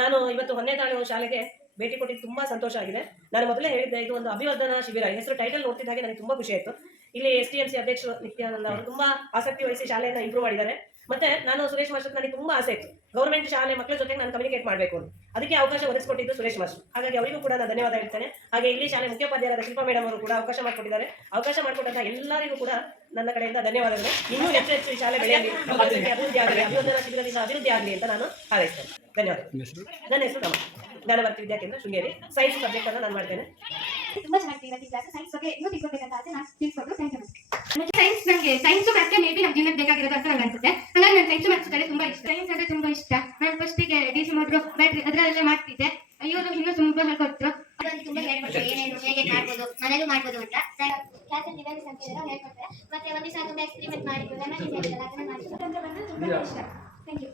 ನಾನು ಇವತ್ತು ಹೊನ್ನೇತಾಳು ಶಾಲೆಗೆ ಭೇಟಿ ಕೊಟ್ಟಿದ್ದು ತುಂಬಾ ಸಂತೋಷ ಆಗಿದೆ. ನಾನು ಮೊದಲೇ ಹೇಳಿದ್ದೆ, ಇದು ಒಂದು ಅಭಿವರ್ಧನಾ ಶಿಬಿರ. ಹೆಸರು ಟೈಟಲ್ ನೋಡ್ತಿದ್ದ ಹಾಗೆ ನನಗೆ ತುಂಬಾ ಖುಷಿ ಆಯಿತು. ಇಲ್ಲಿ STMC ಅಧ್ಯಕ್ಷರು ನಿತ್ಯಾನಂದ ಅವರು ತುಂಬಾ ಆಸಕ್ತಿ ವಹಿಸಿ ಶಾಲೆಯನ್ನು ಇಂಪ್ರೂವ್ ಮಾಡಿದ್ದಾರೆ. ಮತ್ತೆ ನಾನು ಸುರೇಶ್ ಮಾಸ್ಟರ್ ನನಗೆ ತುಂಬಾ ಆಸೆ ಇತ್ತು, ಗೌರ್ಮೆಂಟ್ ಶಾಲೆ ಮಕ್ಕಳ ಜೊತೆ ನಾನು ಕಮ್ಯುನಿಕೇಟ್ ಮಾಡಬೇಕು ಅಂತ. ಅದಕ್ಕೆ ಅವಕಾಶ ಒದಗಿಸಿಕೊಟ್ಟಿದ್ದು ಸುರೇಶ್ ಮಾಸ್ಟರ್. ಹಾಗಾಗಿ ಅವರಿಗೂ ಕೂಡ ನಾನು ಧನ್ಯವಾದ ಹೇಳ್ತೇನೆ. ಹಾಗೆ ಇಲ್ಲಿ ಶಾಲೆ ಮುಖ್ಯೋಪಾಧ್ಯಾಯರಾದ ಶಿಲ್ಪಾ ಮೇಡಮ್ ಅವರು ಕೂಡ ಅವಕಾಶ ಮಾಡಿಕೊಟ್ಟಿದ್ದಾರೆ. ಅವಕಾಶ ಮಾಡಿಕೊಟ್ಟಂತಹ ಎಲ್ಲರಿಗೂ ಕೂಡ ನನ್ನ ಕಡೆಯಿಂದ ಧನ್ಯವಾದಗಳು. ಇನ್ನೂ ಹೆಚ್ಚು ಈ ಶಾಲೆ ಬೆಳೆಯಲಿ, ಅಭಿವೃದ್ಧಿ ಆಗಲಿ, ಅಭಿವರ್ಧನಾ ಶಿಬಿರದಿಂದ ಅಭಿವೃದ್ಧಿ ಆಗಲಿ ಅಂತ ನಾನು ಹಾರೈಸ್ತೇನೆ. ಧನ್ಯವಾದಗಳು. ನನ್ನ ಹೆಸರು ರಮ, ಜ್ಞಾನಭಾರತಿ ವಿದ್ಯಾಕೇಂದ್ರ ಶೃಂಗೇರಿ. ಸೈನ್ಸ್ ಸಬ್ಜೆಕ್ಟ್ ಅನ್ನು ನಾನು ಮಾಡ್ತೇನೆ. ತುಂಬಾ ಚೆನ್ನಾಗಿ ಕ್ಲಾಸ್ ಸೈನ್ಸ್ ಬಗ್ಗೆ ಇನ್ನೂ ತಿಳ್ಕೊಬೇಕಂತ ಆಸೆ. ನಾನು ತಿಳಿಸ್ಕೊಟ್ಟು ಸೈನ್ಸ್ ನನಗೆ ಸೈನ್ಸ್ ಮ್ಯಾಥ್ಸ್ ಮೇ ಬಿ ನಮ್ಮ ಜೀವನಕ್ಕೆ ಬೇಕಾಗಿರೋದು ಅಂತ ನನಗೆ ಅನ್ಸುತ್ತೆ. ಹಾಗಾಗಿ ನಾನು ಸೈನ್ಸ್ ಮ್ಯಾಥ್ಸ್ ಕಡೆ ತುಂಬಾ ಇಷ್ಟ. ಸೈನ್ಸ್ ಅಂದ್ರೆ ತುಂಬಾ ಇಷ್ಟ. ನಾನು ಫಸ್ಟಿಗೆ DC ಮೋಟ್ರು ಬ್ಯಾಟ್ರಿ ಅದರಲ್ಲೆಲ್ಲ ಮಾಡ್ತಿದ್ದೆ. ಇವರು ಇನ್ನೂ ತುಂಬಾ ಹೇಳ್ಕೊಟ್ರು. ಅದೊಂದು ತುಂಬಾ ಹೇಳ್ಕೊಟ್ರು, ಏನೇನು ಹೇಗೆ ಮಾಡ್ಬೋದು, ಮನೇಲೂ ಮಾಡ್ಬೋದು ಅಂತ ಕ್ಲಾಸಲ್ಲಿ ಡಿವೈಸ್ ಅಂತ ಹೇಳ್ಕೊಟ್ರೆ. ಮತ್ತೆ ಒಂದು ದಿವಸ ತುಂಬಾ ಎಕ್ಸ್ಪೆರಿಮೆಂಟ್ ಮಾಡಿದ್ರು, ಲೆಮನ್ ಇದೆಯಲ್ಲ ಅದನ್ನ ಮಾಡಿದ್ರು. ತುಂಬಾ ಇಷ್ಟ. Thank you.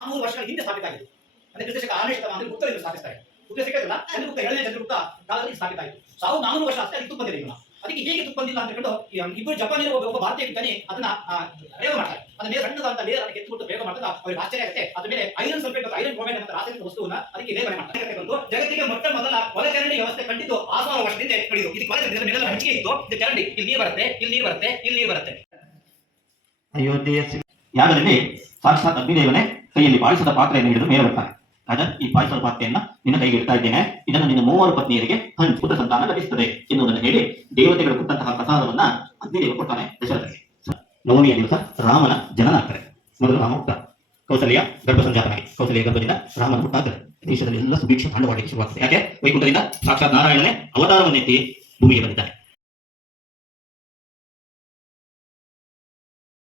3 ವರ್ಷಗಳ ಹಿಂದೆ ಸ್ಥಾಪಿತಾಗಿದೆ. ಅಂದ್ರೆ ಕ್ರಿಸ್ತಶಕ 6ನೇ ಶತಮಾನದಲ್ಲಿ ಗುಪ್ತರಿಂದ ಸ್ಥಾಪಿಸ್ತಾರೆ. ಗುಪ್ತ ಸಿಕ್ಕಿರಲ್ಲ, ಚಂದ್ರಗುಪ್ತ 7ನೇ ಚಂದ್ರಗುಪ್ತ ಕಾಲದಲ್ಲಿ ಸ್ಥಾಪಿತ ಆಯಿತು. 1400 ವರ್ಷ ಅಷ್ಟೇ ಅದಕ್ಕೆ ಬಂದಿದೆ. ಇವನು ಅದಕ್ಕೆ ಹೇಗೆ ತುಪ್ಪ ಬಂದಿಲ್ಲ ಅಂತ ಹೇಳ್ಕೊಂಡು ಇಬ್ಬರು ಜಪಾನಿನ ಒಬ್ಬ ಭಾರತೀಯ ವಿಜ್ಞಾನಿ ಅದನ್ನ ಪ್ರಯೋಗ ಮಾಡ್ತಾರೆ. ಅದನ್ನ ಮೇಲೆ ಸಣ್ಣದಾದಂತ ಲೇಯರ್ ಅನ್ನು ಕೆತ್ತಿಬಿಟ್ಟು ಪ್ರಯೋಗ ಮಾಡ್ತಾರೆ. ಅವ್ರಿಗೆ ಆಶ್ಚರ್ಯ ಆಗುತ್ತೆ. ಅದ್ರ ಮೇಲೆ ಐರನ್ ಸಲ್ಫೇಟ್ ಮತ್ತು ಐರನ್ ಕ್ರೋಮೈಡ್ ಅಂತ ರಾಸಾಯನಿಕ ವಸ್ತುವನ್ನ ಅದಕ್ಕೆ ಲೇಪನ ಮಾಡ್ತಾರೆ. ಬಂದು ಜಗತ್ತಿಗೆ ಮೊಟ್ಟ ಮೊದಲ ಒಳಚರಂಡಿ ವ್ಯವಸ್ಥೆ ಕಂಡಿದ್ದು 6,000 ವರ್ಷದಿಂದ ಕಡಿದು. ಇದಕ್ಕೆ ಒಳಚರಂಡಿ ಮೇಲೆ ಹಂಚಿಕೆ ಇತ್ತು. ಇದು ಚರಂಡಿ, ಇಲ್ಲಿ ನೀರು ಬರುತ್ತೆ, ಇಲ್ಲಿ ನೀರು ಬರುತ್ತೆ, ಇಲ್ಲಿ ನೀರು ಬರುತ್ತೆ. ಅಯೋಧ್ಯೆಯ ಯಾಗದಲ್ಲಿ ಸಾಕ್ಷಾತ್ ಅಗ್ನಿದೇವನೇ ಕೈಯಲ್ಲಿ ಪಾಯಸದ ಪಾತ್ರೆಯನ್ನು ಹಿಡಿದು ಮೇಲೆ ಬರ್ತಾನೆ. ರಾಜ, ಈ ಪಾಯಸದ ಪಾತ್ರೆಯನ್ನ ನಿನ್ನ ಕೈಗೆ ಇಡ್ತಾ ಇದ್ದೇನೆ, ಇದನ್ನು ನಿನ್ನ 3 ಪತ್ನಿಯರಿಗೆ ಪುತ್ರ ಸಂತಾನ ಲಭಿಸುತ್ತದೆ ಎನ್ನುವುದನ್ನು ಹೇಳಿ ದೇವತೆಗಳು ಕೊಟ್ಟಂತಹ ಪ್ರಸಾದವನ್ನ ಅಗ್ನಿದೇವ ಕೊಡ್ತಾನೆ ದಶರಥನಿಗೆ. ನವಮಿಯ ದಿವಸ ರಾಮನ ಜನನ ಆಗ್ತಾರೆ. ಮೊದಲು ರಾಮ ಹುಟ್ಟ, ಕೌಸಲ್ಯ ಗರ್ಭ ಸಂಜಾತನಾಗಿ, ಕೌಸಲ್ಯ ಗರ್ಭದಿಂದ ರಾಮನ ಹುಟ್ಟಾಗ್ತದೆ. ದೇಶದಲ್ಲಿ ಎಲ್ಲ ಸುಭಿಕ್ಷ ತಾಂಡವಾಡಲಿಕ್ಕೆ ಶುರುವಾಗ್ತದೆ. ಯಾಕೆ? ವೈಕುಂಠದಿಂದ ಸಾಕ್ಷಾತ್ ನಾರಾಯಣನೇ ಅವತಾರವನ್ನೆತ್ತಿ ಭೂಮಿಗೆ ಬಂದಿದ್ದಾನೆ.